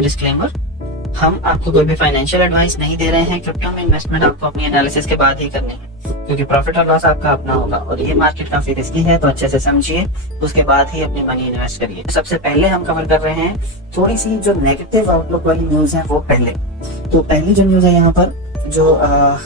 Disclaimer, हम आपको कोई भी फाइनेंशियल एडवाइस नहीं दे रहे हैं। क्रिप्टो में इन्वेस्टमेंट आपको अपनी एनालिसिस के बाद ही करनी है, क्योंकि प्रॉफिट और लॉस आपका अपना होगा और ये मार्केट काफी रिस्की है, तो अच्छे से समझिए, उसके बाद ही अपनी मनी इन्वेस्ट करिए। सबसे पहले हम कवर कर रहे हैं थोड़ी सी जो नेगेटिव आउटलुक वाली न्यूज है वो पहले। तो पहली जो न्यूज है यहाँ पर जो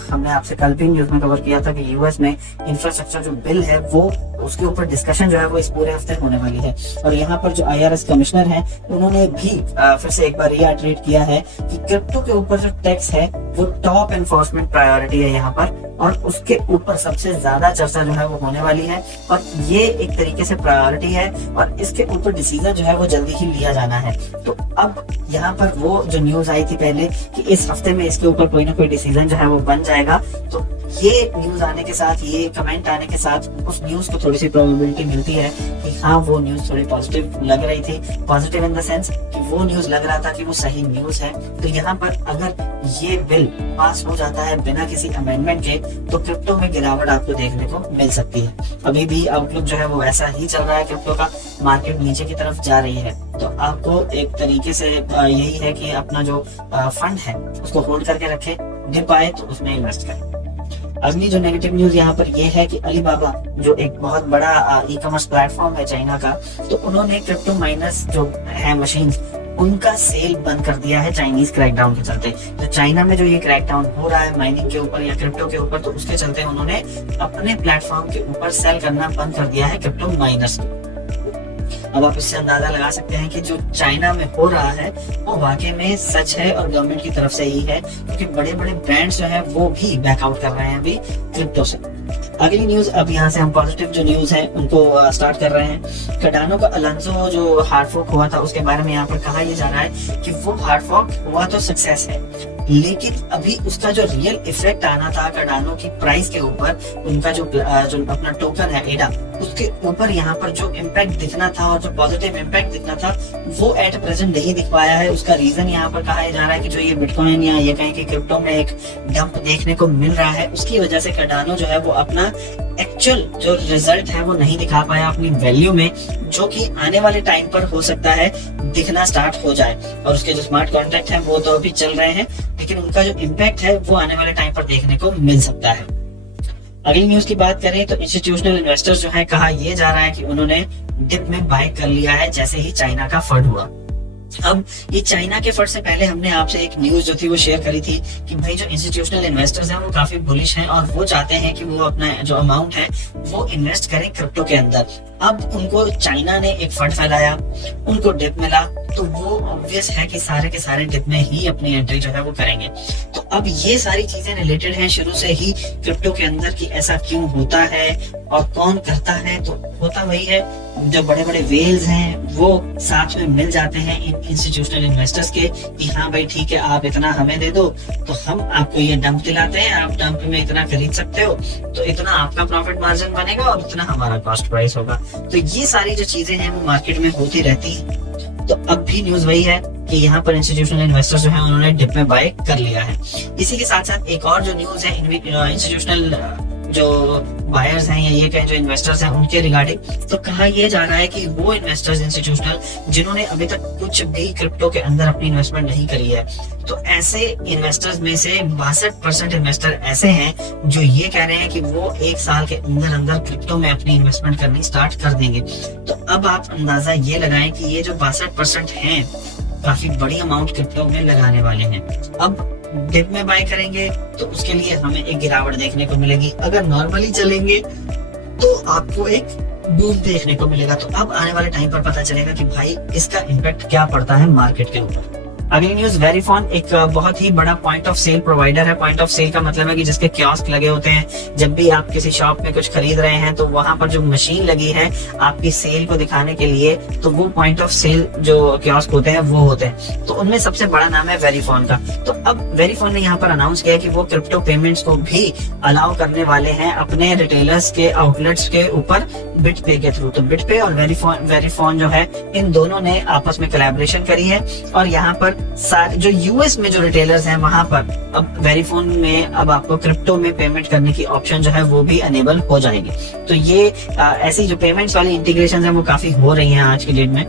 हमने आपसे कल भी न्यूज में कवर किया था कि यूएस में इंफ्रास्ट्रक्चर जो बिल है वो उसके ऊपर डिस्कशन जो है वो इस पूरे हफ्ते होने वाली है। और यहाँ पर जो आईआरएस कमिश्नर हैं उन्होंने भी फिर से एक बार रीइटरेट किया है कि क्रिप्टो के ऊपर जो टैक्स है वो टॉप एनफोर्समेंट प्रायोरिटी है यहाँ पर, और उसके ऊपर सबसे ज्यादा चर्चा जो है वो होने वाली है और ये एक तरीके से प्रायोरिटी है और इसके ऊपर डिसीजन जो है वो जल्दी ही लिया जाना है। तो अब यहाँ पर वो जो न्यूज आई थी पहले कि इस हफ्ते में इसके ऊपर कोई ना कोई डिसीजन जो है वो बन जाएगा, तो ये न्यूज आने के साथ, ये कमेंट आने के साथ उस न्यूज को थोड़ी सी प्रोबेबिलिटी मिलती है कि हाँ वो न्यूज थोड़ी पॉजिटिव लग रही थी। पॉजिटिव इन द सेंस कि वो न्यूज लग रहा था कि वो सही न्यूज है। तो यहाँ पर अगर ये बिल पास हो जाता है बिना किसी अमेंडमेंट के, तो क्रिप्टो में गिरावट आपको देखने को मिल सकती है। अभी भी आउटलुक जो है वो ऐसा ही चल रहा है, क्रिप्टो का मार्केट नीचे की तरफ जा रही है। तो आपको एक तरीके से यही है कि अपना जो फंड है उसको होल्ड करके रखे, डिप आए तो उसमें इन्वेस्ट करें। अगली जो नेगेटिव न्यूज यहाँ पर ये है कि अलीबाबा जो एक बहुत बड़ा ई कॉमर्स प्लेटफॉर्म है चाइना का, तो उन्होंने क्रिप्टो माइनर्स जो है मशीन उनका सेल बंद कर दिया है चाइनीज क्रैकडाउन के चलते। तो चाइना में जो ये क्रैकडाउन हो रहा है माइनिंग के ऊपर या क्रिप्टो के ऊपर, तो उसके चलते उन्होंने अपने प्लेटफॉर्म के ऊपर सेल करना बंद कर दिया है क्रिप्टो माइनर्स को। अब आप इससे अंदाजा लगा सकते हैं कि जो चाइना में हो रहा है वो वाकई में सच है और गवर्नमेंट की तरफ से ही है, क्योंकि बड़े बड़े ब्रांड्स जो है वो भी बैकआउट कर रहे हैं अभी क्रिप्टो से। अगली न्यूज, अब यहाँ से हम पॉजिटिव जो न्यूज है उनको स्टार्ट कर रहे हैं। कार्डानो का अलोंसो जो हार्ड फोर्क हुआ था उसके बारे में यहाँ पर कहा यह जा रहा है कि वो हार्ड फोर्क हुआ तो सक्सेस है, लेकिन अभी उसका जो रियल इफेक्ट आना था कार्डानो की प्राइस के ऊपर, उनका जो अपना टोकन है एडा, उसके ऊपर यहाँ पर जो इम्पैक्ट दिखना था और जो पॉजिटिव इम्पैक्ट दिखना था वो एट प्रेजेंट नहीं दिख पाया है। उसका रीजन यहाँ पर कहा जा रहा है कि जो ये बिटकॉइन या ये कहें कि क्रिप्टो में एक डंप देखने को मिल रहा है, उसकी वजह से कार्डानो जो है वो अपना एक्चुअल जो रिजल्ट है वो नहीं दिखा पाया अपनी वैल्यू में, जो कि आने वाले टाइम पर हो सकता है दिखना स्टार्ट हो जाए। और उसके जो स्मार्ट कॉन्ट्रैक्ट हैं वो तो अभी चल रहे हैं, लेकिन उनका जो इम्पैक्ट है वो आने वाले टाइम पर देखने को मिल सकता है। अगली न्यूज की बात करें तो इंस्टीट्यूशनल इन्वेस्टर्स जो है, कहा यह जा रहा है कि उन्होंने डिप में बाय कर लिया है जैसे ही चाइना का फंड हुआ। अब ये चाइना के फंड से पहले हमने आपसे एक न्यूज जो थी वो शेयर करी थी कि भाई जो इंस्टीट्यूशनल इन्वेस्टर्स हैं वो काफी बुलिश हैं और वो चाहते हैं कि वो अपना जो अमाउंट है वो इन्वेस्ट करें क्रिप्टो के अंदर। अब उनको चाइना ने एक फंड फैलाया, उनको डिप मिला, तो वो ऑब्वियस है कि सारे के सारे डिप में ही अपनी एंट्री जो है वो करेंगे। तो अब ये सारी चीजें रिलेटेड हैं शुरू से ही क्रिप्टो के अंदर कि ऐसा क्यों होता है और कौन करता है। तो होता वही है, जो बड़े बड़े वेल्स हैं वो साथ में मिल जाते हैं इन इंस्टीट्यूशनल इन्वेस्टर्स के कि हाँ भाई ठीक है, आप इतना हमें दे दो तो हम आपको ये डंप दिलाते हैं, आप डंप में इतना खरीद सकते हो, तो इतना आपका प्रॉफिट मार्जिन बनेगा और इतना हमारा कॉस्ट प्राइस होगा। तो ये सारी जो चीजें हैं वो मार्केट में होती रहती है। तो अब भी न्यूज वही है कि यहाँ पर इंस्टीट्यूशनल इन्वेस्टर्स जो हैं उन्होंने डिप में बाय कर लिया है। इसी के साथ साथ एक और जो न्यूज है इंस्टीट्यूशनल जो बायर्स हैं या ये कहें जो इन्वेस्टर्स हैं उनके रिगार्डिंग, तो कहा यह जा रहा है कि वो इन्वेस्टर्स इंस्टीट्यूशनल जिन्होंने अभी तक कुछ भी क्रिप्टो के अंदर अपनी इन्वेस्टमेंट नहीं करी है, तो ऐसे इन्वेस्टर्स में से 62% इन्वेस्टर ऐसे हैं जो ये कह रहे हैं कि वो एक साल के अंदर अंदर क्रिप्टो में अपनी इन्वेस्टमेंट करनी स्टार्ट कर देंगे। तो अब आप अंदाजा ये लगाएं कि ये जो 62% हैं काफी बड़ी अमाउंट क्रिप्टो में लगाने वाले हैं। अब डिप में बाय करेंगे तो उसके लिए हमें एक गिरावट देखने को मिलेगी, अगर नॉर्मली चलेंगे तो आपको एक बूम देखने को मिलेगा। तो अब आने वाले टाइम पर पता चलेगा कि भाई इसका इम्पैक्ट क्या पड़ता है मार्केट के ऊपर। अगली न्यूज, वेरीफोन एक बहुत ही बड़ा पॉइंट ऑफ सेल प्रोवाइडर है। पॉइंट ऑफ सेल का मतलब है कि जिसके कियोस्क लगे होते हैं, जब भी आप किसी शॉप में कुछ खरीद रहे हैं तो वहां पर जो मशीन लगी है आपकी सेल को दिखाने के लिए, तो वो पॉइंट ऑफ सेल जो कियोस्क होते हैं वो होते हैं। तो उनमें सबसे बड़ा नाम है वेरीफोन का। तो अब वेरीफोन ने यहाँ पर अनाउंस किया कि वो क्रिप्टो पेमेंट्स को भी अलाउ करने वाले हैं अपने रिटेलर्स के आउटलेट्स के ऊपर बिटपे के थ्रू। तो बिटपे और वेरीफोन जो है इन दोनों ने आपस में कोलैबोरेशन करी है और यहाँ पर जो यूएस में जो रिटेलर्स हैं वहां पर अब वेरीफोन में अब आपको क्रिप्टो में पेमेंट करने की ऑप्शन जो है वो भी अनेबल हो जाएगी। तो ये ऐसी जो पेमेंट्स वाली इंटीग्रेशन है वो काफी हो रही हैं आज की डेट में।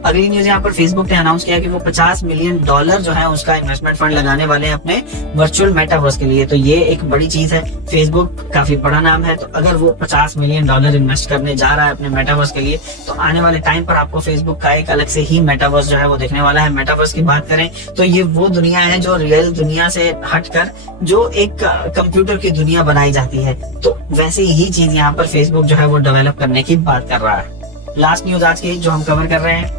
अगली न्यूज यहाँ पर फेसबुक ने अनाउंस किया कि वो $50 मिलियन जो है उसका इन्वेस्टमेंट फंड लगाने वाले हैं अपने वर्चुअल मेटावर्स के लिए। तो ये एक बड़ी चीज है, फेसबुक काफी बड़ा नाम है, तो अगर वो $50 मिलियन इन्वेस्ट करने जा रहा है अपने मेटावर्स के लिए, तो आने वाले टाइम पर आपको फेसबुक का एक अलग से ही मेटावर्स जो है वो देखने वाला है। मेटावर्स की बात करें तो ये वो दुनिया है जो रियल दुनिया से हटकर जो एक कंप्यूटर की दुनिया बनाई जाती है, तो वैसे ही चीज यहाँ पर फेसबुक जो है वो डेवलप करने की बात कर रहा है। लास्ट न्यूज आज की जो हम कवर कर रहे हैं,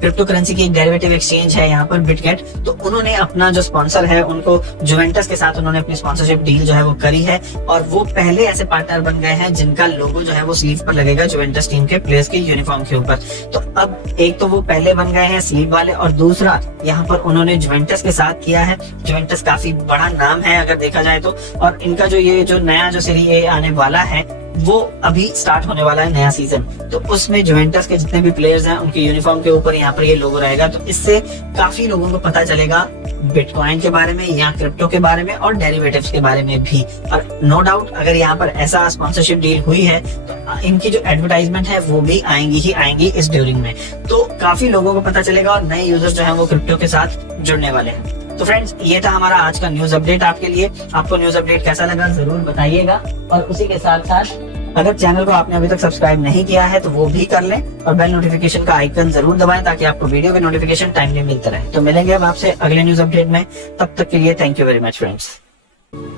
क्रिप्टो करेंसी की एक डेरिवेटिव एक्सचेंज है यहाँ पर बिटगेट, तो उन्होंने अपना जो स्पॉन्सर है उनको जुवेंटस के साथ उन्होंने अपनी स्पॉन्सरशिप डील जो है वो करी है, और वो पहले ऐसे पार्टनर बन गए हैं जिनका लोगो जो है वो स्लीव पर लगेगा जुवेंटस टीम के प्लेयर्स के यूनिफॉर्म के ऊपर। तो अब एक तो वो पहले बन गए हैं स्लीव वाले, और दूसरा यहाँ पर उन्होंने जुवेंटस के साथ किया है। जुवेंटस काफी बड़ा नाम है अगर देखा जाए तो, और इनका जो ये जो नया जो सीरीज ए आने वाला है वो अभी स्टार्ट होने वाला है नया सीजन, तो उसमें जुवेंटस के जितने भी प्लेयर्स हैं उनके यूनिफॉर्म के ऊपर यहाँ पर ये लोगो रहेगा। तो इससे काफी लोगों को पता चलेगा बिटकॉइन के बारे में या क्रिप्टो के बारे में और डेरिवेटिव्स के बारे में भी। और नो डाउट अगर यहाँ पर ऐसा स्पॉन्सरशिप डील हुई है तो इनकी जो एडवर्टाइजमेंट है वो भी आएंगी ही आएंगी इस ड्यूरिंग में, तो काफी लोगों को पता चलेगा और नए यूजर्स जो है वो क्रिप्टो के साथ जुड़ने वाले हैं। तो फ्रेंड्स ये था हमारा आज का न्यूज अपडेट आपके लिए। आपको न्यूज अपडेट कैसा लगा जरूर बताइएगा, और उसी के साथ साथ अगर चैनल को आपने अभी तक सब्सक्राइब नहीं किया है तो वो भी कर लें, और बेल नोटिफिकेशन का आइकन जरूर दबाएं ताकि आपको वीडियो के नोटिफिकेशन टाइमली मिलता रहे। तो मिलेंगे अब आपसे अगले न्यूज अपडेट में, तब तक के लिए thank you very much friends.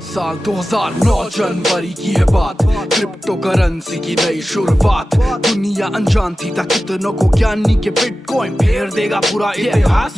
साल 2009 जनवरी की है बात, क्रिप्टो करेंसी की नई शुरुआत। दुनिया अनजान थी, कितनों को ज्ञानी के बिटकॉइन फेर देगा पूरा इतिहास।